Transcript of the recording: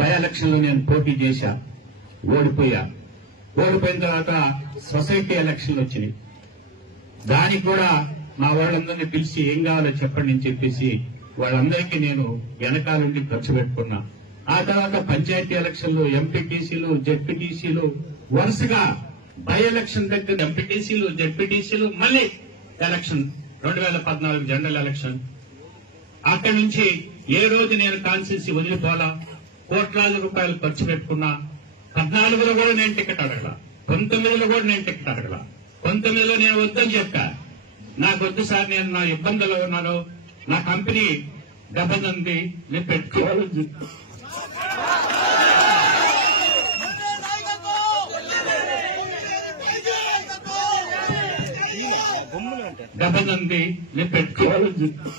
By election లో నేను పోటీ చేశా, ఓడిపోయిన తర్వాత సొసైటీ ఎలక్షన్లు వచ్చినాయి. దానికి కూడా మా వాళ్ళందరినీ పిలిచి ఏం కావాలో చెప్పండి అని చెప్పేసి వాళ్ళందరికీ నేను వెనకాలండి ఖర్చు పెట్టుకున్నా. ఆ తర్వాత పంచాయతీ ఎలక్షన్లు, ఎంపీటీసీలు, జెడ్పీటీసీలు వరుసగా బై ఎలక్షన్ దగ్గర ఎంపీటీసీలు, జెడ్పీటీసీలు, మళ్లీ ఎలక్షన్ 2014 జనరల్ ఎలక్షన్. అక్కడి నుంచి ఏ రోజు నేను కాన్స్టిట్యూన్సీ వదిలిపోలా, కోట్లాది రూపాయలు ఖర్చు పెట్టుకున్నా. 14లో కూడా నేను టికెట్ అడగల, 19లో కూడా నేను టికెట్ అడగల. 19లో నేను వద్దని చెప్పా, నాకు వద్దు సార్, నేను నా ఇబ్బందుల్లో ఉన్నాను, నా కంపెనీ దెబ్బతింది, నేను పెట్టుకోవాలని చెప్పి దెబ్బతింది, నేను పెట్టుకోవాలని చెప్పి